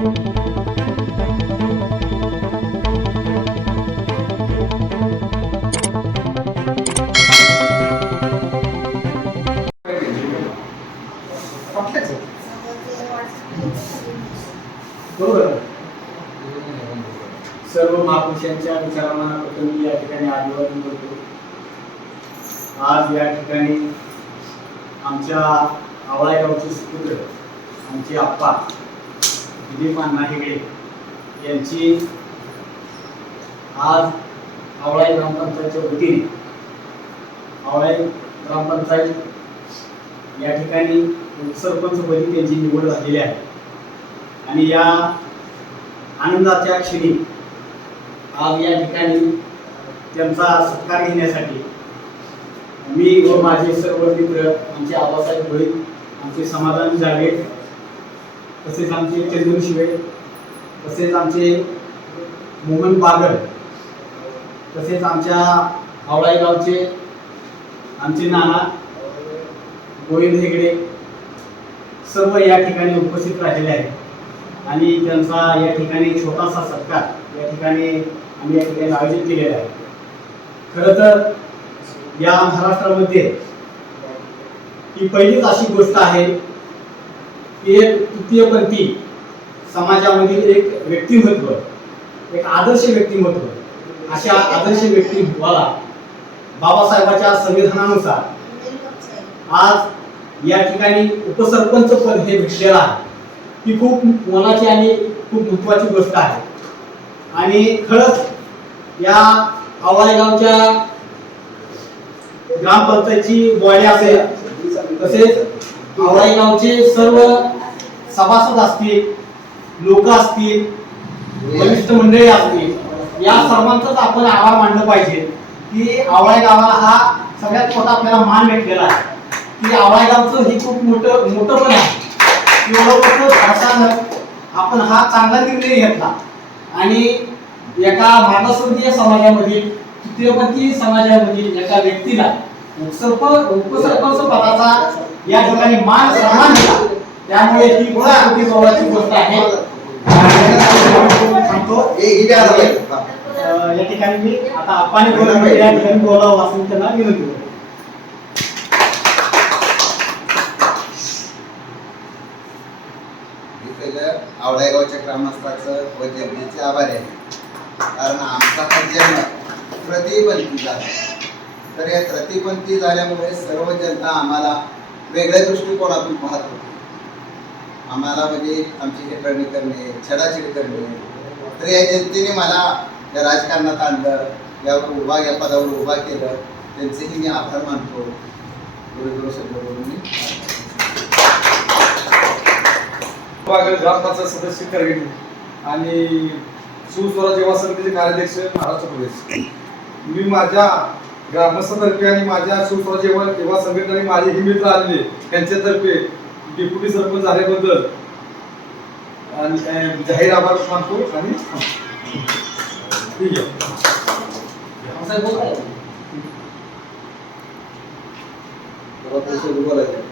सर्व महापुरुषांच्या विचारांना प्रथम मी या ठिकाणी अभिवादन करतो आज या ठिकाणी आमच्या आवळा गावचे सुपुत्र आमचे आप्पा दिलीप अण्णा हेगडे यांची आज आवळाई ग्रामपंचायतच्या वतीने आवळाई ग्रामपंचायत या ठिकाणी उपसरपंचपदी त्यांची निवड झालेली आहे. आणि या आनंदाच्या क्षणी आज या ठिकाणी त्यांचा सत्कार घेण्यासाठी मी व माझे सर्व मित्र आमचे आबासाहेब होईल आमचे समाधान जागे तसेच आमचे चंदन शिवे तसेच आमचे मोहन बागर तसेच आमच्या आवळाई गावचे आमचे नाना गोविंद हेगडे सर्व या ठिकाणी उपस्थित राहिलेले आहेत. आणि त्यांचा या ठिकाणी छोटासा सत्कार या ठिकाणी आम्ही या ठिकाणी आयोजित केलेला आहे. खरं तर या महाराष्ट्रामध्ये ही पहिलीच अशी गोष्ट आहे एक तृतीयपंथी समाजामधील एक व्यक्तिमत्व एक आदर्श व्यक्तिमत्व अशा आदर्श व्यक्तिमत्वाला बाबासाहेबांच्या संविधानानुसार आज या ठिकाणी उपसरपंच पद हे भेटलेलं आहे. ही खूप मोलाची आणि खूप महत्वाची गोष्ट आहे. आणि खरंच या आवाळे गावच्या ग्रामपंचायतची बॉडी असेल तसेच आवाळेगावचे सर्व सभासद असतील लोक असतील वरिष्ठ मंडळी असतील या सर्वांचाच आपण आभार मानलं पाहिजे की आवळे गावाला हा सगळ्यात मोठा आपल्याला मान भेटलेला आहे. की आवळे गावचं हे खूप मोठं मोठं पण आहे. एवढं मोठं आपण हा चांगला निर्णय घेतला. आणि एका मागासवर्गीय समाजामध्ये तृतीयपंथी समाजामधील एका व्यक्तीला उपसरप उपसरपंच पदाचा या ठिकाणी मान सन्मान दिला. त्यामुळे ही अगदी गौरवाची गोष्ट आहे? सांगतो या ठिकाणी मी आता आपण या ठिकाणी बोलावं असं त्यांना विनंती करतो. आवडायगावच्या ग्रामस्थाचं व जनतेचे आभारी आहे. कारण आमचा हा जन्म प्रतिबंधी झाला. तर या प्रतिबंधी झाल्यामुळे सर्व जनता आम्हाला वेगळ्या दृष्टिकोनातून पाहत होती. आम्हाला म्हणजे आमची हेटरणी करणे छेडाछेड करणे. तर या जनतेने मला या राजकारणात आणलं यावर उभा या पदावर उभा केलं. त्यांचेही मी आभार मानतो. शब्द ग्रामपंचायत सदस्य करगणी आणि सुस्वराज युवा समितीचे कार्याध्यक्ष महाराष्ट्र प्रदेश. मी माझ्या ग्रामस्थतर्फे आणि माझ्या सुस्वराज युवा युवा संघटनेने माझे ही मित्र आलेले त्यांच्यातर्फे डेप्युटी सरपंच झाल्याबद्दल. जाहीर आभार मानतो आणि ठीक आहे. बोलायचं